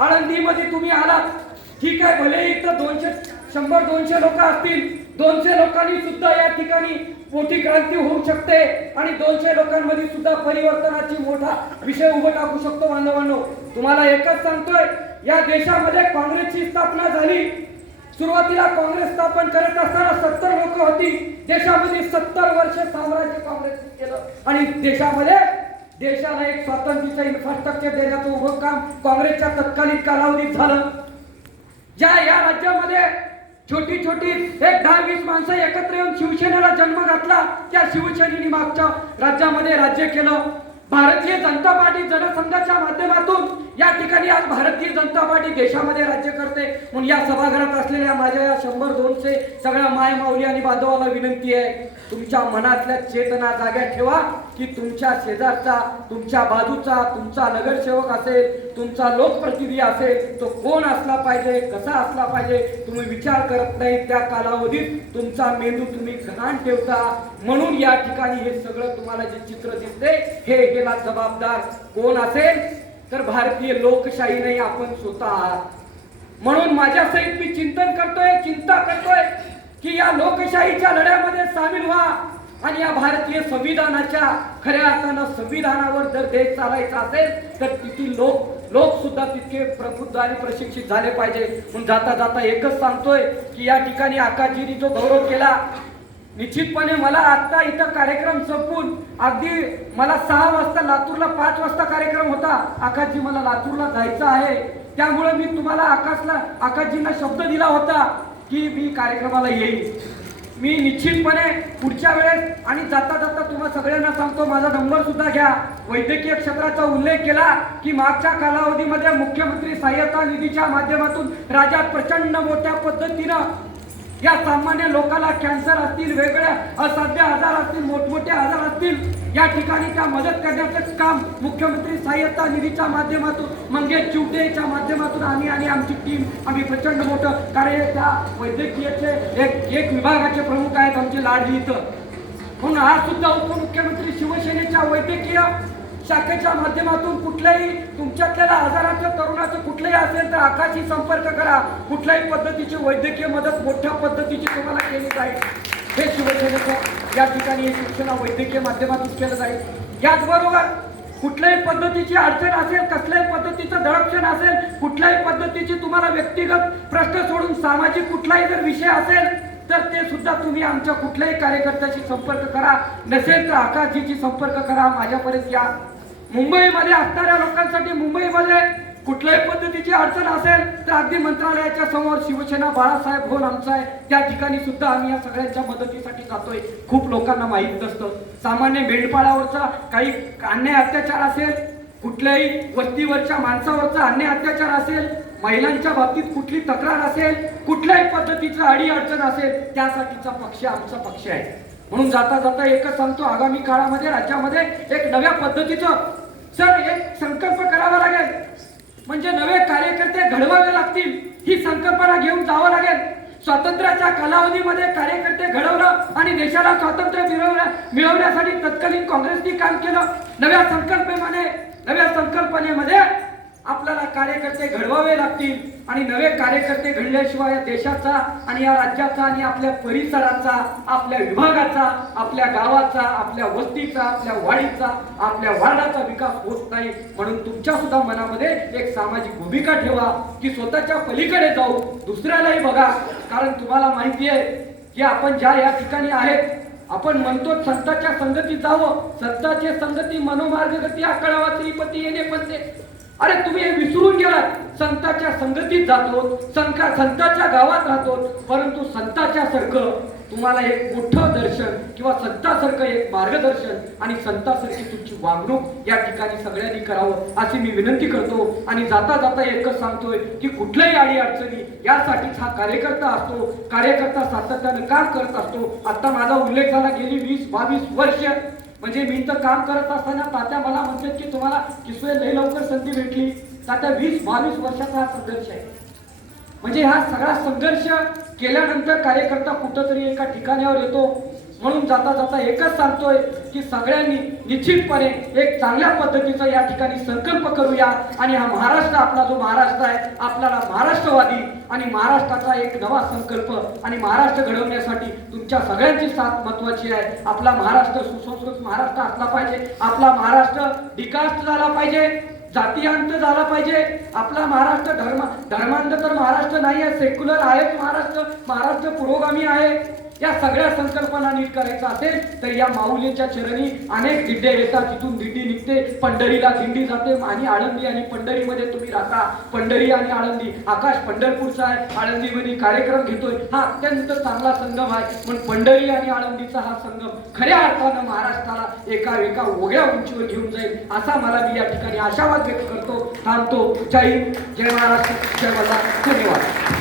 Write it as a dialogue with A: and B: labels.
A: आळंदीमध्ये तुम्ही आलात. ठीक आहे भले इथं दोनशे शंभर दोनशे लोक असतील. दोनशे लोकांनी सुद्धा या ठिकाणी मोठी क्रांती होऊ शकते आणि दोनशे लोकांमध्ये सुद्धा परिवर्तनाची मोठा विषय उभं टाकू शकतो बांधवांनो. तुम्हाला एकच सांगतोय या देशामध्ये काँग्रेसची स्थापना झाली. सुरुवातीला काँग्रेस स्थापन करत असताना सत्तर लोक होती. देशामध्ये सत्तर वर्ष साम्राज्य काँग्रेस केलं. आणि देशामध्ये देशाला एक स्वातंत्र्याचं इन्फ्रास्ट्रक्चर देण्याचं उभं काम काँग्रेसच्या तत्कालीन कालावधीत झालं. ज्या या राज्यामध्ये छोटी छोटी एक दहा वीस माणसं एकत्र येऊन शिवसेनेला जन्म घातला त्या शिवसेनेने मागच्या राज्यामध्ये राज्य केलं. भारतीय जनता पार्टी जनसंघाच्या माध्यमातून या ठिकाणी आज भारतीय जनता पार्टी देशामध्ये राज्य करते. म्हणून या सभागृहात असलेल्या माझ्या या शंभर दोनशे सगळ्या माय माऊली आणि बांधवाला विनंती आहे तुमच्या मनातल्या चेतना जाग्या ठेवा की तुमच्या शेजारचा तुमच्या बाजूचा तुमचा नगरसेवक असेल तुमचा लोकप्रतिनिधी असेल तो कोण असला पाहिजे कसा असला पाहिजे तुम्ही विचार करत नाही त्या कालावधीत तुमचा मेंदू तुम्ही घाण ठेवता. म्हणून या ठिकाणी हे सगळं तुम्हाला जे चित्र दिसते हे हेला जबाबदार कोण असेल? तर भारतीय लोकशाही नाही आपण स्वतः आहात. म्हणून माझ्या सहित मी चिंतन करतोय चिंता करतोय की या लोकशाहीच्या लढ्यामध्ये सामील व्हा आणि या भारतीय संविधानाच्या खऱ्या अर्थानं संविधानावर जर देश चालायचा असेल तर तिथे लोक लोक सुद्धा तितके प्रबुद्ध आणि प्रशिक्षित झाले पाहिजे. म्हणून जाता जाता एकच सांगतोय की या ठिकाणी आकाशजीनी जो गौरव केला निश्चितपणे मला आत्ता इथं कार्यक्रम संपून अगदी मला सहा वाजता लातूरला पाच वाजता कार्यक्रम होता. आकाशजी मला लातूरला जायचं आहे. त्यामुळे मी तुम्हाला आकाशला आकाशजींना शब्द दिला होता की मी कार्यक्रमाला येईल मी निश्चितपणे पुढच्या वेळेस आणि जाता जाता तुम्हाला सगळ्यांना सांगतो माझा नंबर सुद्धा घ्या. वैद्यकीय क्षेत्राचा उल्लेख केला की मागच्या कालावधीमध्ये मुख्यमंत्री सहाय्यता निधीच्या माध्यमातून राज्यात प्रचंड मोठ्या पद्धतीनं या सामान्य लोकांना कॅन्सर असतील वेगळ्या असाध्य आजार असतील मोठमोठे आजार असतील या ठिकाणी त्या मदत करण्याचं काम मुख्यमंत्री सहाय्यता निधीच्या माध्यमातून मंगेश चिवटेच्या माध्यमातून आम्ही आणि आमची टीम आम्ही प्रचंड मोठं कार्य त्या वैद्यकीयचे एक एक विभागाचे प्रमुख आहेत आमचे लाडली इथं. म्हणून हा सुद्धा उपमुख्यमंत्री शिवसेनेच्या वैद्यकीय शाखेच्या माध्यमातून कुठल्याही तुमच्यातल्या आजाराचं तरुणाचं कुठलंही असेल तर आकाशी संपर्क करा. कुठल्याही पद्धतीची वैद्यकीय मदत मोठ्या पद्धतीची तुम्हाला केली जाईल. हे शिवसेनेचं या ठिकाणी हे शिक्षण वैद्यकीय माध्यमातून केलं जाईल. याचबरोबर कुठल्याही पद्धतीची अडचण असेल कसल्याही पद्धतीचं दडक्षण असेल कुठल्याही पद्धतीची तुम्हाला व्यक्तिगत प्रश्न सोडून सामाजिक कुठलाही जर विषय असेल तर ते सुद्धा तुम्ही आमच्या कुठल्याही कार्यकर्त्याशी संपर्क करा. नसेल तर आकाशजीची संपर्क करा. माझ्यापर्यंत या. मुंबईमध्ये असणाऱ्या लोकांसाठी मुंबईमध्ये कुठल्याही पद्धतीची अडचण असेल तर अगदी मंत्रालयाच्या समोर शिवसेना बाळासाहेब भोर आमचा आहे. त्या ठिकाणी सुद्धा आम्ही या सगळ्यांच्या मदतीसाठी जातोय. खूप लोकांना माहीत नसतं. सामान्य मेंढपाळावरचा काही अन्याय अत्याचार असेल कुठल्याही वस्तीवरच्या माणसावरचा अन्य अत्याचार असेल महिलांच्या बाबतीत कुठली तक्रार असेल कुठल्याही पद्धतीचं अडी अडचण असेल त्यासाठीचा पक्ष आमचा पक्ष आहे. म्हणून जाता जाता एकच सांगतो आगामी काळामध्ये राज्यामध्ये एक नव्या पद्धतीचं सर एक संकल्प करावा लागेल. म्हणजे नवे कार्यकर्ते घडवावे लागतील ही संकल्पना घेऊन जावं लागेल. स्वातंत्र्याच्या कालावधीमध्ये कार्यकर्ते घडवलं आणि देशाला स्वातंत्र्य मिळवण्या मिळवण्यासाठी तत्कालीन काँग्रेसनी काम केलं. नव्या संकल्पेमध्ये नव्या संकल्पनेमध्ये आपल्याला कार्यकर्ते घडवावे लागतील. आणि नवे कार्यकर्ते घडल्याशिवाय या देशाचा आणि या राज्याचा आणि आपल्या परिसराचा आपल्या विभागाचा आपल्या गावाचा आपल्या वस्तीचा आपल्या वाडीचा आपल्या वार्डाचा विकास होत नाही. म्हणून तुमच्या सुद्धा मनामध्ये एक सामाजिक भूमिका ठेवा की स्वतःच्या पलीकडे जाऊ. दुसऱ्यालाही बघा. कारण तुम्हाला माहिती आहे की आपण ज्या या ठिकाणी आहेत आपण म्हणतो संतांच्या संगतीत जावं संतांचे संगती मनोमार्ग गती हा आकळावा श्रीपती येणे म्हणते अरे तुम्ही हे विसरून गेलात. संतांच्या संगतीत जातो संका संतांच्या गावात राहतो परंतु संतांच्या सारखं तुम्हाला एक मोठं दर्शन किंवा संतासारखं एक मार्गदर्शन आणि संतासारखी तुमची वागणूक या ठिकाणी सगळ्यांनी करावं अशी मी विनंती करतो. आणि जाता जाता एकच सांगतोय की कुठल्याही अडी अडचणी यासाठीच हा कार्यकर्ता असतो. कार्यकर्ता सातत्यानं काम करत असतो. आता माझा उल्लेख झाला गेली वीस बावीस वर्ष. म्हणजे मी तर काम करत असताना तात्या मला म्हणतात की तुम्हाला किसवे लई लवकर संधी भेटली. तात्या वीस बावीस वर्षाचा हा संघर्ष आहे. म्हणजे हा सगळा संघर्ष केल्यानंतर कार्यकर्ता कुठंतरी एका ठिकाणावर येतो. म्हणून जाता जाता एकच सांगतोय की सगळ्यांनी निश्चितपणे एक चांगल्या पद्धतीचा या ठिकाणी संकल्प करूया. आणि हा महाराष्ट्र आपला जो महाराष्ट्र आहे आपल्याला महाराष्ट्रवादी आणि महाराष्ट्राचा एक नवा संकल्प आणि महाराष्ट्र घडवण्यासाठी तुमच्या सगळ्यांची साथ महत्वाची आहे. आपला महाराष्ट्र सुसंस्कृत महाराष्ट्र असला पाहिजे. आपला महाराष्ट्र डिकास्ट झाला पाहिजे. जातीयांत झाला पाहिजे. आपला महाराष्ट्र धर्म धर्मांत तर महाराष्ट्र नाही आहे सेक्युलर आहे महाराष्ट्र. महाराष्ट्र पुरोगामी आहे. या सगळ्या संकल्पना नीट करायचं असेल तर या माऊलीच्या चरणी अनेक दिड्डे येतात. तिथून दिंडी निघते पंढरीला दिंडी जाते. आणि आळंदी आणि पंढरीमध्ये तुम्ही राहता. पंढरी आणि आळंदी आकाश पंढरपूरचा आहे. आळंदीमध्ये कार्यक्रम घेतोय. हा अत्यंत चांगला संगम आहे. पण पंढरी आणि आळंदीचा हा संगम खऱ्या अर्थानं महाराष्ट्राला एका एका वेगळ्या उंचीवर घेऊन जाईल असा मला मी या ठिकाणी आशावाद व्यक्त करतो. थांबतो. जय हिंद. जय महाराष्ट्र. जय मला धन्यवाद.